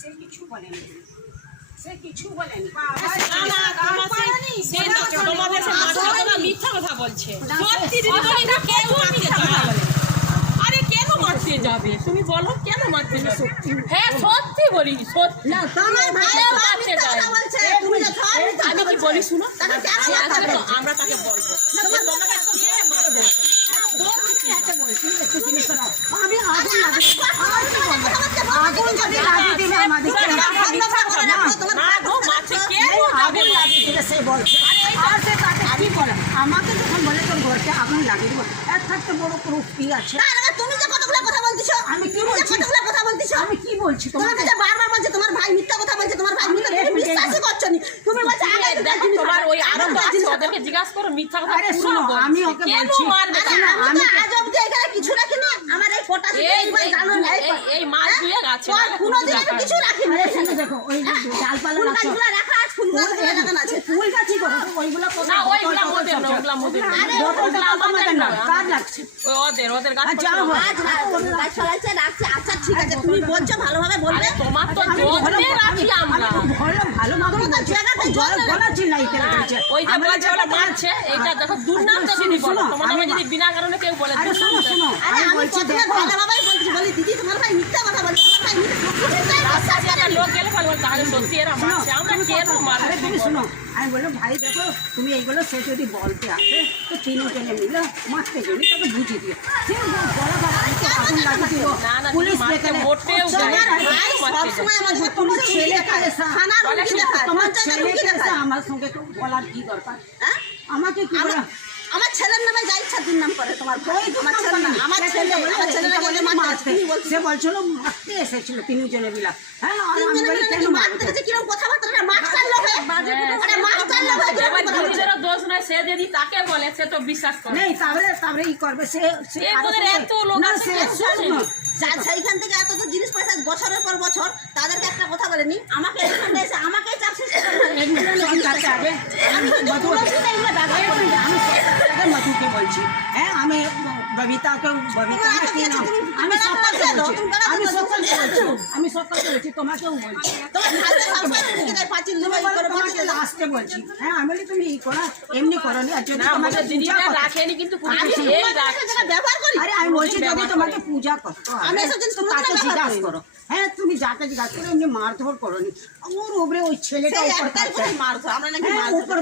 সে কিছু বলেনি, সে কিছু বলেনি। মিথ্যা কথা বলছে। সত্যি দিদি বলি না, কেউ মারতে যাবে? আরে কেন মারতে যাবে তুমি বলো, কেন মারতে যাবে? হ্যাঁ সত্যি বলি, সত্যি না। তোমার ভাই মারতে যায় বলছে, তুমি যে আমি কি বলি শুনো, আমরা তাকে বলবো তোমাকে কে মারবে। আমি আগুন যদি লাগিয়ে দিলে আমাদেরকে আগুন লাগিয়ে দিলে সে বলছে, আর সে তাকে কি বলে আমাকে যখন বলে তোর ঘরকে আগুন লাগিয়ে দিব, এর থাকতে বড় প্রুফ কি আছে? তুমি যে কতগুলো কথা বলতেছো, আমি কি বলছি? কতগুলো কথা বলতেছো, আমি কি বলছি? তোমাকে যে বারবার বলছে তোমার ভাই মিথ্যা কথা বলছে, তোমার ভাই মিথ্যা, তুমি বিশ্বাসই করছো না। তুমি বলছো তোমার ওই আরো ওদেরকে জিজ্ঞাসা করো মিথ্যা কথা। আরে শোনো, আমি ওকে বলছি আমি আজ অবধি এখানে কিছু রাখিনি, আমার এই ফোটা এইবার জানো না এই মাল ধুয়ে গেছে কোনোদিন আমি কিছু রাখিনি। দেখো ওই ডালপালা গাছগুলো রাখা আছে, ফুল গাছগুলো লাগানো আছে। ফুল গাছই করো ওইগুলো না, ওইগুলা মোদের না, ওগুলা মোদের না। ওগুলা আমাদের না, কাজ লাগছে ওই ওদের গাছ আচ্ছা গাছ ফলাইছে রাখছে। আচ্ছা ঠিক আছে, তুমি বলছো ভালোভাবে বলবে। তোমার তো জোরে রাখি আমরা, ভালো গলা চিল্লাইতে লাগছে। ওই যে বলছে ওরা মারছে, এইটা দেখো দুর্নাম দিদি বলো। তোমাদের যদি বিনা কারণে কেউ বলে আরে শোনো শোনো, আরে আমি প্রথমে ভালোভাবেই বলছি, বলি দিদি তোমার ভাই মিথ্যা কথা বলছে, তোমার ভাই মিথ্যা। লোক গেলে বলবো তাহলে সত্যি এরা মারছে, আমরা কেন মারবো? আরে তুমি শোনো, আমি বললাম ভাই দেখো তুমি এইগুলো সে যদি বলতে আসে তো তিনজনে মিলে মারতে গেলে তাকে বুঝিয়ে দিও। সে বলা বাবা আগুন লাগিয়ে দিল, পুলিশ ডেকে মোটেও সবসময় আমার তোমার ছেলেটা থানার রুগী দেখায়, তোমার ছেলেকে আমার সঙ্গে বলার কি দরকার? আমাকে কি বলা? আমার ছেলের নামে যা ইচ্ছা দুর্নাম করে তোমার ভাই। আমার ছেলে না, আমার ছেলেরা বলে মারতে, সে বলছিল মারতে এসেছিল তিনজনে মিলা। হ্যাঁ আমি বলি কেন মারতে গেছে, কিরকম কথাবার্তা না, মাস্টার লোক আরে মাস্টার লোক এবার দিদিদেরও দোষ নয়, সে যদি তাকে বলে সে তো বিশ্বাস করে নেই, তারপরে ই করবে সে এত লোক আছে সেইখান থেকে এত তো জিনিস পয়সা বছরের পর বছর তাদেরকে একটা কথা বলেনি, আমাকে এখানে এসে আমাকেই চাপ সৃষ্টি করে। আমি মধুকে বলছি, হ্যাঁ আমি ববিতাকে আমি সকলকে বলছি তোমাকেও বলছি, আসতে বলছি। হ্যাঁ আমি বলি তুমি ই করো, এমনি করো নি। আর যদি তোমাকে দিদিরা রাখেনি কিন্তু ব্যবহার করি, আরে আমি বলছি যদি তোমাকে পূজা করতো আমি তাকে জিজ্ঞাসা করো। হ্যাঁ তুমি যাকে জিজ্ঞাসা করো, এমনি মারধর করো নি। ওর ওপরে ওই ছেলেটা মারধর আমরা নাকি উপর